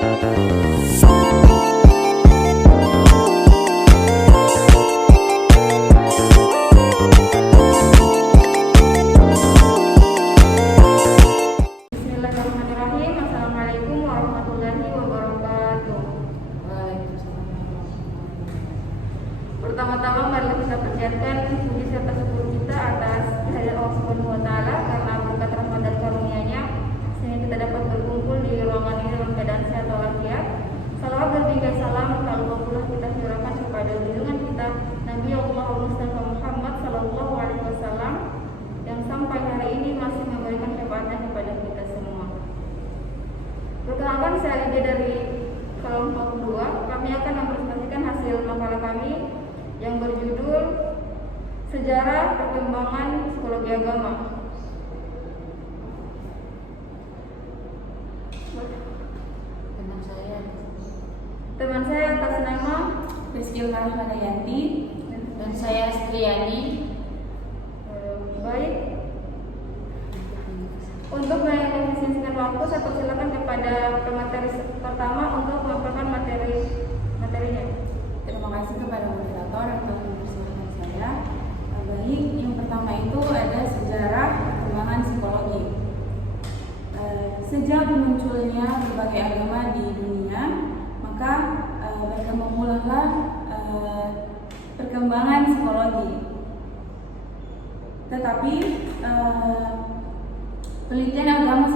Bismillahirrahmanirrahim. Assalamualaikum warahmatullahi wabarakatuh. Pertama-tama mari kita panjatkan puji serta syukur kita atas kehadiran Allah Subhanahu wa taala karena berkat rahmat dan karunia-Nya sehingga kita dapat berkumpul di ruangan ini dalam keadaan sehat walafiat. Salawat dan tiga salam tak lupa pula kita curahkan kepada junjungan kita Nabi Allah Mustafa Muhammad sallallahu alaihi wasallam yang sampai hari ini masih memberikan syafaatnya kepada kita semua. Perkenalkan, saya Lydia dari kelompok 2. Kami akan mempresentasikan hasil makalah kami yang berjudul Sejarah Perkembangan Psikologi Agama. Teman saya atas nama Rizky Rahmadayanti dan saya Astriani. Baik. Untuk mengefisiensikan waktu, saya persilakan kepada pemateri pertama untuk memaparkan materinya. Terima kasih kepada moderator yang telah mempersilahkan saya. Baik, yang pertama itu ada sejarah perkembangan psikologi. Sejak munculnya berbagai agama di dunia, maka berkembanglah perkembangan psikologi. Tetapi penelitian agama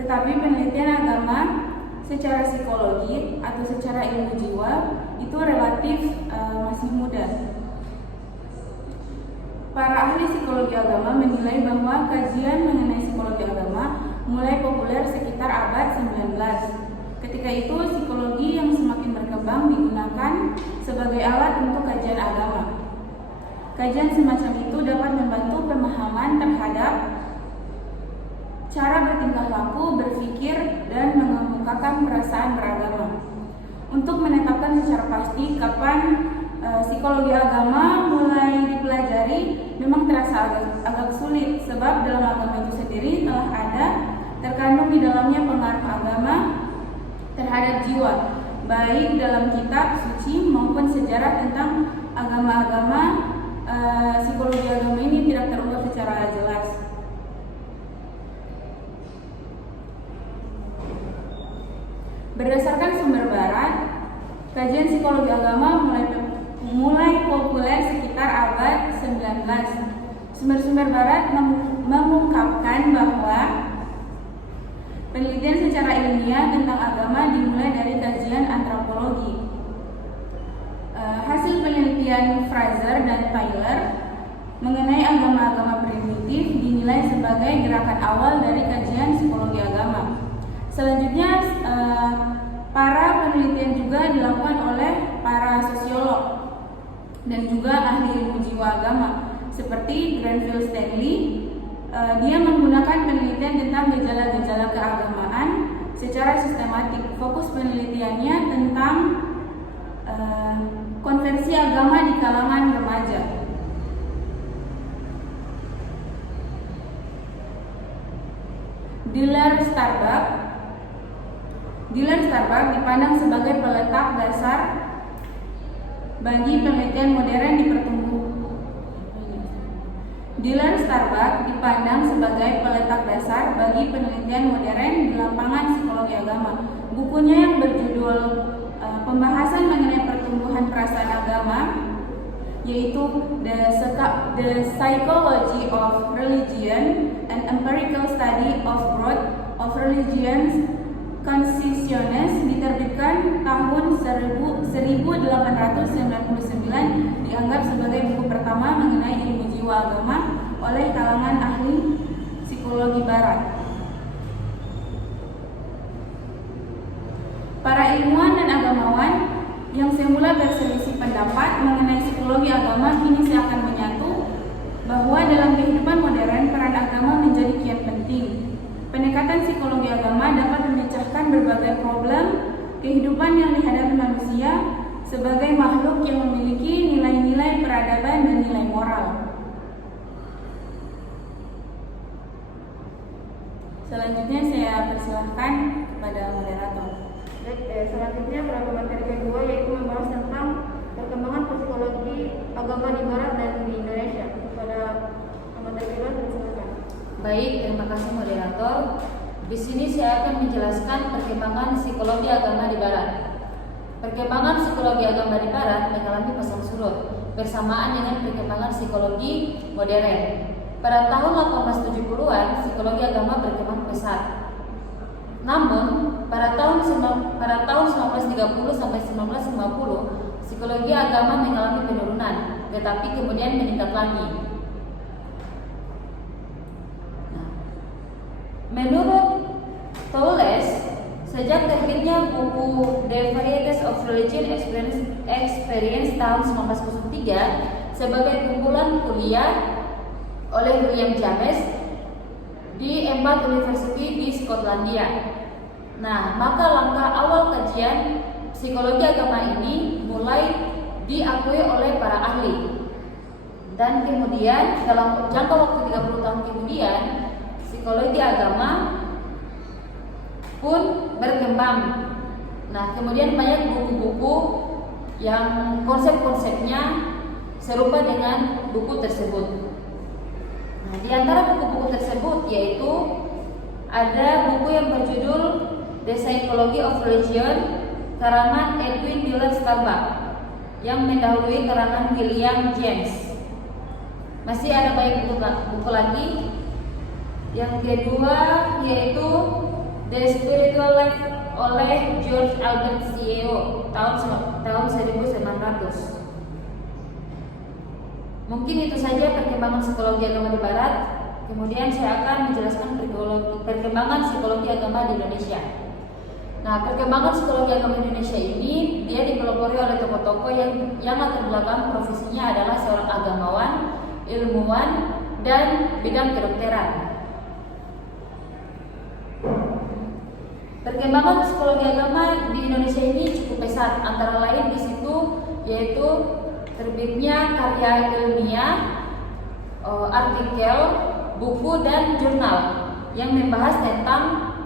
Tetapi penelitian agama secara psikologi atau secara ilmu jiwa itu relatif masih muda. Para ahli psikologi agama menilai bahwa kajian mengenai psikologi agama mulai populer sekitar abad 19. Ketika itu psikologi yang semakin berkembang digunakan sebagai alat untuk kajian agama. Kajian semacam itu dapat membantu pemahaman terhadap cara bertingkah laku, berpikir, dan mengemukakan perasaan beragama. Untuk menetapkan secara pasti kapan psikologi agama mulai dipelajari memang terasa agak sulit, sebab dalam agama itu sendiri telah ada terkandung di dalamnya pengaruh agama terhadap jiwa, baik dalam kitab suci maupun sejarah tentang agama-agama. Psikologi agama ini tidak terungkap secara jelas. Berdasarkan sumber barat, kajian psikologi agama mulai populer sekitar abad 19. Sumber-sumber barat mengungkapkan bahwa penelitian secara ilmiah tentang agama dimulai dari kajian antropologi. Hasil penelitian Fraser dan Tyler mengenai agama-agama primitif dinilai sebagai gerakan awal dari kajian psikologi agama. Selanjutnya, para penelitian juga dilakukan oleh para sosiolog dan juga ahli ilmu jiwa agama seperti Granville Stanley. Dia menggunakan penelitian tentang gejala-gejala keagamaan secara sistematik. Fokus penelitiannya tentang konversi agama di kalangan remaja. Diller Starbuck dipandang sebagai peletak dasar bagi penelitian modern di lapangan psikologi agama. Bukunya yang berjudul Pembahasan mengenai pertumbuhan perasaan agama, yaitu The Psychology of Religion, an Empirical Study of Growth of Religions Consciousness, diterbitkan tahun 1899, dianggap sebagai buku pertama mengenai ilmu jiwa agama oleh kalangan ahli psikologi barat. Para ilmuwan dan agamawan yang semula berselisih pendapat mengenai psikologi agama kini seakan menyatu bahwa dalam kehidupan modern peran agama menjadi kian penting. Pendekatan psikologi agama dapat memecahkan berbagai problem kehidupan yang dihadapi manusia sebagai makhluk yang memiliki nilai-nilai peradaban dan nilai moral. Selanjutnya saya persilahkan kepada moderator. Baik, selanjutnya pada materi kedua yaitu membahas tentang perkembangan psikologi agama di Barat dan di Indonesia. Kepada materi kedua silakan. Baik, terima kasih moderator. Di sini saya akan menjelaskan perkembangan psikologi agama di Barat. Perkembangan psikologi agama di Barat mengalami pasang surut bersamaan dengan perkembangan psikologi modern. Pada tahun 1870-an, psikologi agama berkembang pesat. Namun, pada tahun 1930 sampai 1950, psikologi agama mengalami penurunan, tetapi kemudian meningkat lagi. Menurut Toules, sejak terbitnya buku The Varieties of Religion Experience tahun 1903 sebagai kumpulan kuliah oleh William James di Emory University di Skotlandia. Nah, maka langkah awal kajian psikologi agama ini mulai diakui oleh para ahli. Dan kemudian dalam jangka waktu 30 tahun kemudian, psikologi agama pun berkembang. Nah, kemudian banyak buku-buku yang konsep-konsepnya serupa dengan buku tersebut. Nah, di antara buku-buku tersebut yaitu ada buku yang berjudul The Psychology of Religion karangan Edwin Dillon Starbuck yang mendahului karangan William James. Masih ada banyak buku lagi. Yang kedua yaitu The Spiritual Life oleh George Albert CEO tahun 1900. Mungkin itu saja perkembangan psikologi agama di Barat. Kemudian saya akan menjelaskan perkembangan psikologi agama di Indonesia. Nah, perkembangan psikologi agama di Indonesia ini dia dipelopori oleh tokoh-tokoh yang latar belakang profesinya adalah seorang agamawan, ilmuwan, dan bidang kedokteran. Perkembangan psikologi agama di Indonesia ini cukup pesat, antara lain di situ yaitu terbitnya karya ilmiah, artikel, buku, dan jurnal yang membahas tentang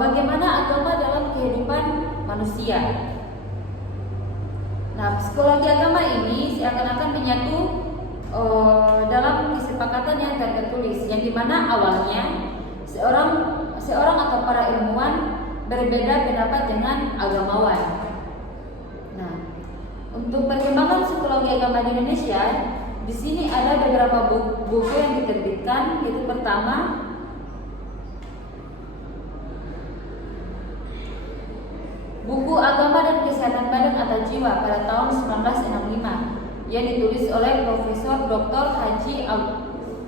bagaimana agama dalam kehidupan manusia. Nah, psikologi agama ini seakan-akan menyatu dalam kesepakatan yang tertulis, yang dimana awalnya seorang atau para ilmuwan berbeda pendapat dengan agamawan. Nah, untuk perkembangan psikologi agama di Indonesia, di sini ada beberapa buku yang diterbitkan. Yaitu pertama, buku Agama dan Kesehatan Badan atau Jiwa pada tahun 1965 yang ditulis oleh Profesor Dr.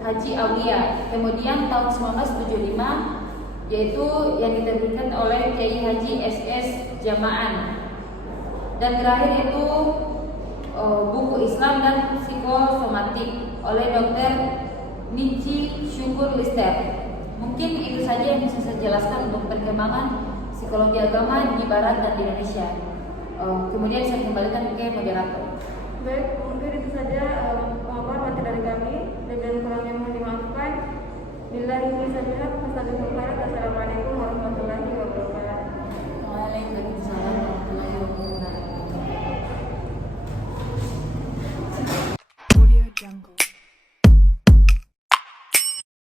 Haji Aulia. Kemudian tahun 1975 yaitu yang diterbitkan oleh Kiai Haji SS Jama'an. Dan terakhir itu buku Islam dan Psikosomatik oleh Dr. Michi Syukur Lister. Mungkin itu saja yang bisa saya jelaskan untuk perkembangan psikologi agama di Barat dan di Indonesia. Kemudian saya kembalikan ke moderator. Baik, mungkin itu saja